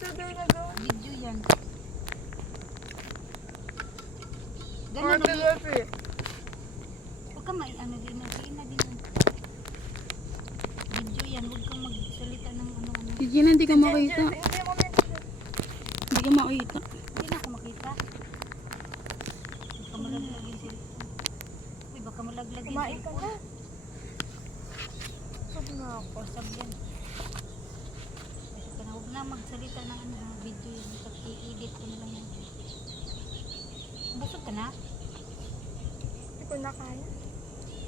yesterday na doon. Video yan. Or Ganun delivery. huwag kang ano din na din. Video yan, huwag kang magsalita ng ano-ano. Si Gina, hindi ka makita. Hindi mo makita. Hindi ka makita. Hindi na ako makita. Baka malaglagin sila. Uy, baka malaglagin Kumain ka sila. na. Sabi na ako. Pasab yan. Kasi ka na, huwag na magsalita ng ano, video yan. I-edit ko na lang yan. Busog ka na? Hindi ko na kaya.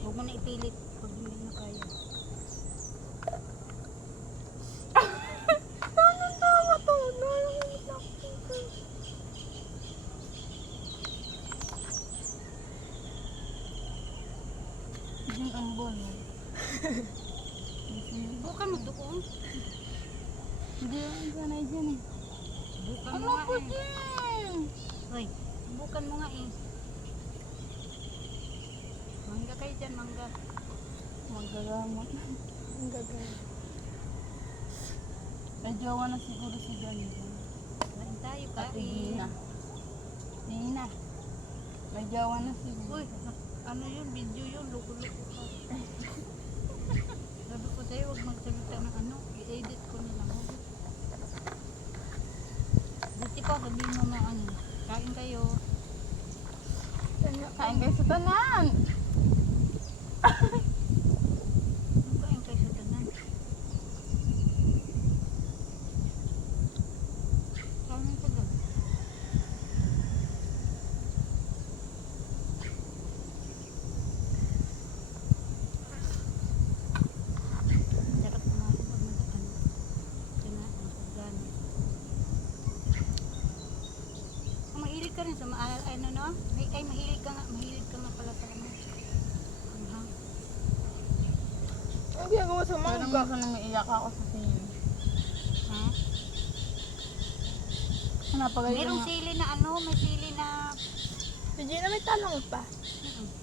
Huwag mo na ipilit pag hindi na kaya. Paano tawa to? Nalangit ako. Yung ambon. Bukan mo doon. Hindi ang sanay dyan eh. Bukan Ano mo nga po eh. dyan? Hoy, bukan mo nga eh. Mangga kayo dyan, mangga. Magagamot. Ang gagawin. May jowa na siguro si Johnny. Kain tayo, Ate kain. Gina. Gina. May jowa na siguro. Uy, ano yun, video yun, loko-loko ka. Sabi ko sa'yo, huwag magsalita ng ano, i-edit ko na lang. Buti pa, sabihin mo na ano, kain kayo. Kain kayo sa tanan. Kain kayo sa tanan. Kain ka lang. Sarap kumain pag nag-ano. Tina, nag-organo. Mahilig ka rin sa ano no? Ay, mahilig ka nga pala sa ano. Anghang. Ang ginagawa sa Parang mangga. gusto nang maiyak ako sa sinin. Ha? Napagayon Merong nga. sili na ano, may sili na Si Gina may talong pa.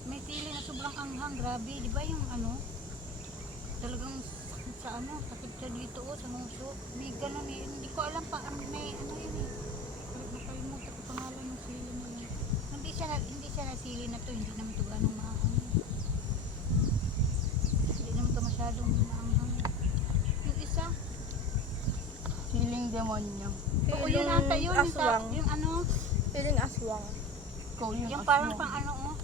may sili na sobrang anghang, grabe, di ba yung ano? Talagang sa ano, sakit siya dito sa nguso. May ganun eh, hindi ko alam pa, may ano yun eh. Nakalimutan ko pangalan ng sili na yun. Hindi siya na sili na to, hindi naman to ganong maanghang. Hindi naman to masyadong maanghang. Yung isa, Siling demonyo. oo yun ata yun, yung, aswang. yung ano, Piling aswang. Ikaw yung yung aswang. parang pang ano oh.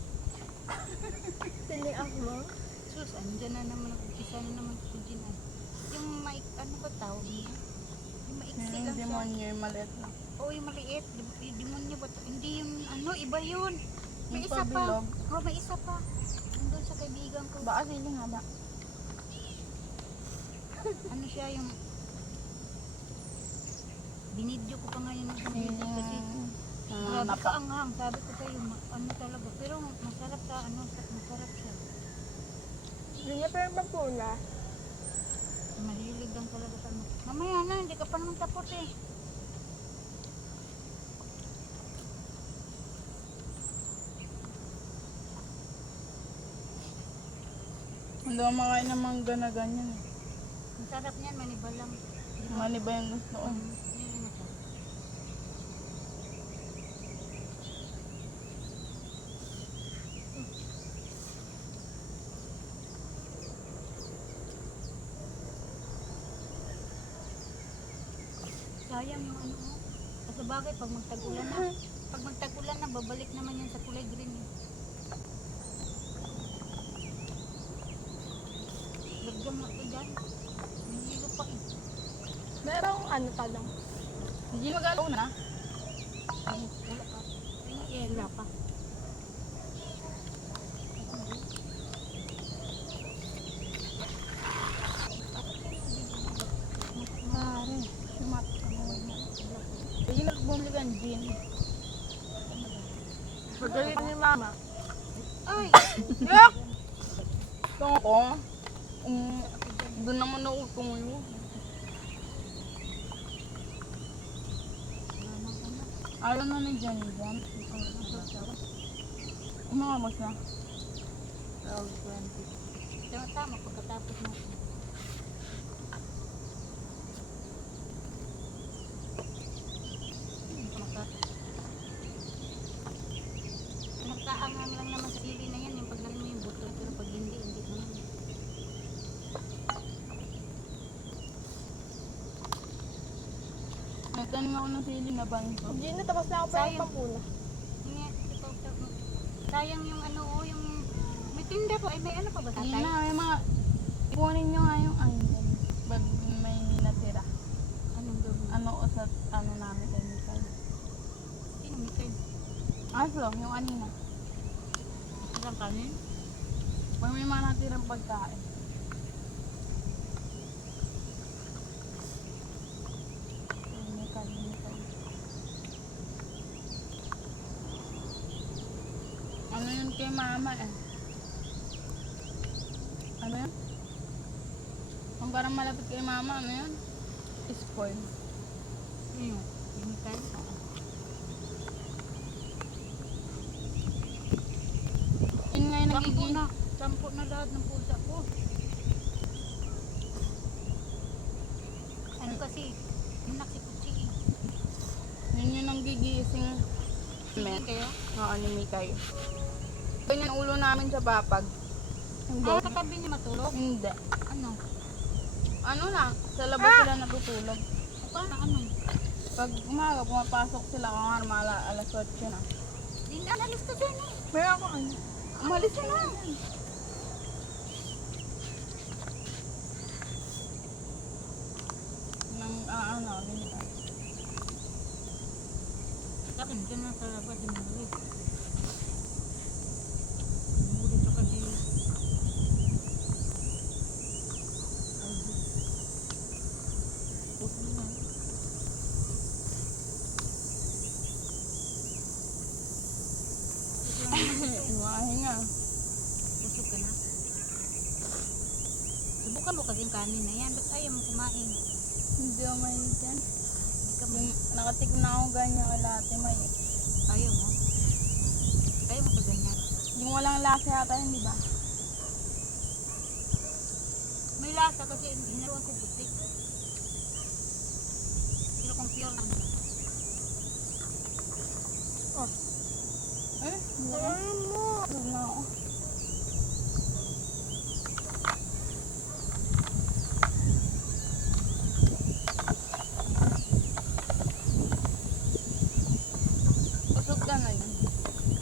Piling aswang. Sus, andyan na naman, umpisa na naman si Jin ay. Yung ano ba tawag niya? Yung maiksi Siling lang siya. demonyo yung maliit lang. Oo, yung maliit. Yung demonyo ba? Hindi yung ano, iba yun. May Yung isa pa. pabilog. Oo, may isa pa. Nandun sa kaibigan ko. Baka siling hada. Ano siya yung binidyo ko pa ngayon ng Siling kasi grabe napa. kaanghang. Sabi ko sa'yo, ano talaga. Pero masarap sa ano, masarap siya. Hindi niya pa yung papula. Mahilig lang talaga sa ano. Mamaya na, hindi ka pa naman tapos eh. Hindi ako makain ng mangga na ganyan eh. Ang sarap niyan, manibalang. Di ba? Mani ba yung gusto ko? Yun yung masarap. Sayang yung ano oh. Kasi bagay pag magtag-ulan na. Pag magtag-ulan na, babalik naman yan sa kulay green eh. Lagyan mo ito dyan. May hilo pa eh. Merong ano talong. Hindi mag-alaw na. Ay, wala pa. Ay, wala pa. Pare, sumat ka mo. Hindi nagbumili ka ng gin. Pagalit ni mama. Ay! Yak! Ito ko. Doon naman ako tumayo. Ayaw na ni Johnny dyan. Umabot na. 12:20. Tama-tama pagkatapos mo. Nagtanim ako ng sili na bangko. Hindi na, tapos na ako pero Sayang. pampuna. Hindi, ito. Sayang yung ano, yung... May tinda po. Ay, may ano pa ba, Yun tatay? na, may mga... Ipunin nyo nga yung ano. Pag may natira. Anong gawin? Ano o sa ano namin kay Mikay. Sino, Mikay? Aslo, yung anina. Isang kanin? Pag may mga natirang pagkain. Mikay. Ano yun kay mama eh? Ano yun? Kung parang malapit kay mama, ano yun? Spoil. Sino? Yung Mikay? Yun nga yung Sampo nagiging... na. Sampo na lahat ng pusa ko. Ano kasi? Yung naksikuchi. Yun yung nanggigising. Sige kayo? Oo, ni Mikay. Ganyan ulo namin sa papag. Ah, katabi niya matulog? Hindi. Ano? Ano lang, sa labas sila natutulog. Paano ano? Pag umaga, pumapasok sila kung nga mala, alas 8 na. Di na, alis ka dyan eh. Meron ako ano. Umalis na lang. Nang, ano, ganyan. Sakin, dyan na sa labas, dinuli. Dinuli ka kasi. Bukan na. Imahinga. Busog ka na. Subukan mo kasing kanin na yan. Ba't ayaw mo kumain? Hindi ako mahilig yan. Hindi ka mo. Yung nakatikim na ako ganyan kay Ate May. Ayaw mo? Ayaw mo pa ganyan. Yung walang lasa yata yun, di ba? May lasa kasi hinaruan ko putik. Pero kung pure lang. Eh, Ayun mo. busog na ako. Busog ka na yun.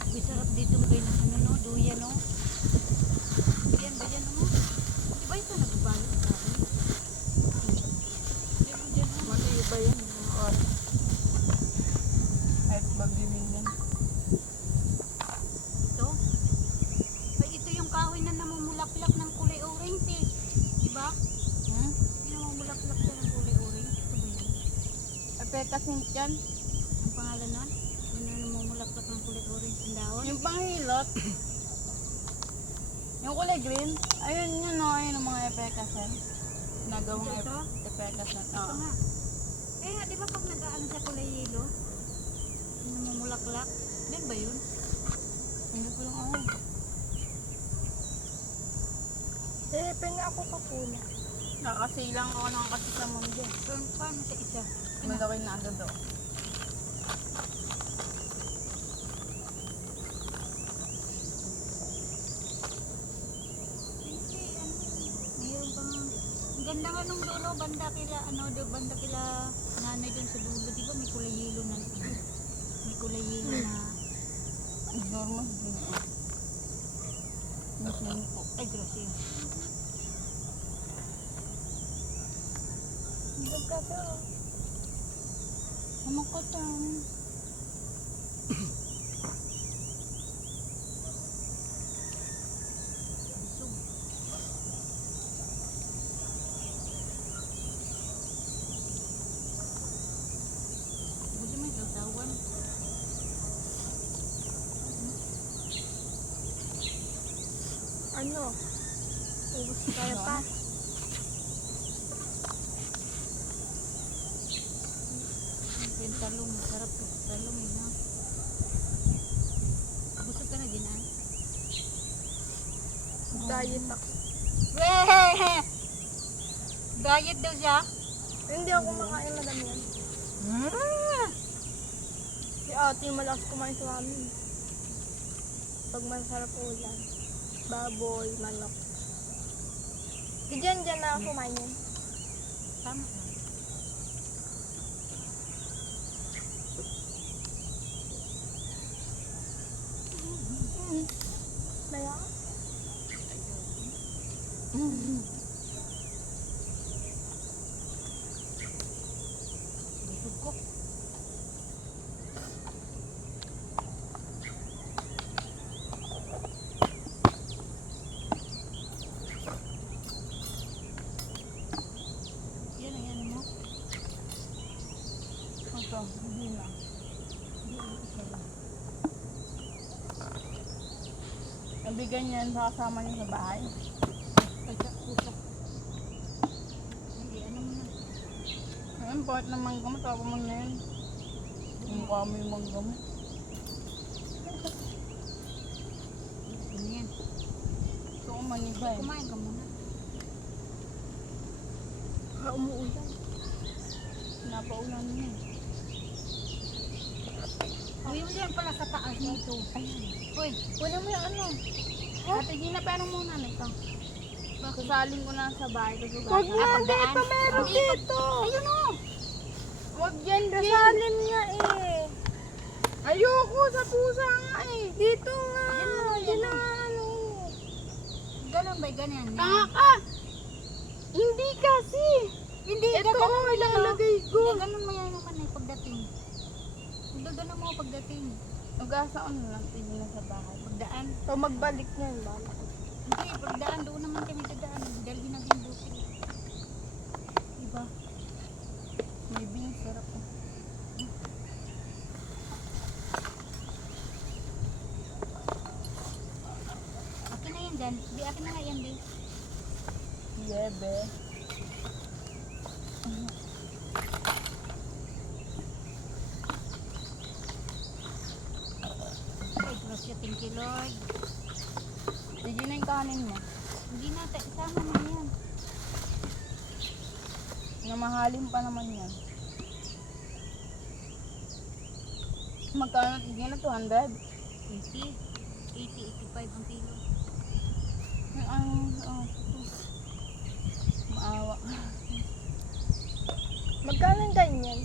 May sarap dito magay ng ano no, duyan no. Duyan ba yan no? Di ba ito nagbabalot sa akin? Diyan no. Mag-iiba yan. Mga oras. Kahit babiwin yan. Ito. Ay ito yung kahoy na namumulaklak ng kulay orange eh. Di ba? Hmm? Yung namumulaklak siya ng kulay orange. Ito ba yun? Epeka sink yan. Ang pangalan nun? Yung na namumulaklak ng kulay orange ang dahon? Yung panghilot. Yung kulay green. Ayun yun no. Ayun ang mga epeka sen. Nagawang Ito? epeka sen. Ito Oo. nga. Eh nga, di ba pag nag-aano sa kulay yelo? Yung namumulaklak? Din ba yun? Hindi ko lang alam. Eh, penga ako papuna. Nakasilang ako ng kasi sa mundo. So, paano sa isa? Malaki na agad daw. Hindi, ano, mayroon pang, ang ganda nga nung dulo, banda kila, ano, banda kila nanay dun sa dulo, di ba may kulay yelo na, may kulay yelo na, Normal din. Masin po. ay, grasya. Hindi ka to. Ano ko tam? Busog. Buti may sausawan. Ano? Ubus kaya pa. Yung talong, masarap to talong eh, no? Busog ka na din, ah? Diet ako. Weh! Diet daw siya? Hindi ako kumakain madami yan. Si ate malakas kumain sa amin. Pag masarap ulan. Baboy, manok. Si Jan na ako kumain yan. Tama ka. ko. Yan ang yan mo. Ito, hindi na. Nabigyan niya yan sa kasama niya sa bahay. Ay, pusa. Hindi, ano mo na. Ang part ng mangga mo, tawa mo na yan. Yung mukha mo yung mangga mo. Ano yan? Gusto ko maniba eh. Kumain ka muna. Umuulan. Napaulan niya eh. Uy, yung yan pala sa taas nito. Uy, Kunin mo yung ano. Ate Gina, pero muna nito. Sasalin ko na sa bahay. Huwag nga dito, meron dito. ayun o. Huwag yan, Jin. Kasalin nga eh. Ayoko, sa pusa nga eh. Dito nga. Yan na, yan Yan na. na ano. Ganun ba, ganyan? Tanga ka! Hindi kasi. Hindi, Ito ganun ang mo yan, ilalagay ko. Hindi, ganun mo yan naman eh, pagdating. Ganun mo pagdating. Ugasaon na lang, tingin na sa bahay. Pagdaan. So magbalik niyan, bala. Hindi, pagdaan doon naman kami dadaan. Dalhin na din buti. Diba? May beans, sarap eh. Akin na yan dyan. Di, akin na nga yan din. Yebe. Ay, gracias, thank you Lord. Sige na yung kanin mo. Hindi na, sama mo yan. Namahalin pa naman yan. Magkano tigil na 200? 80, 85 ang kilo. Maawa. Magkano ganyan?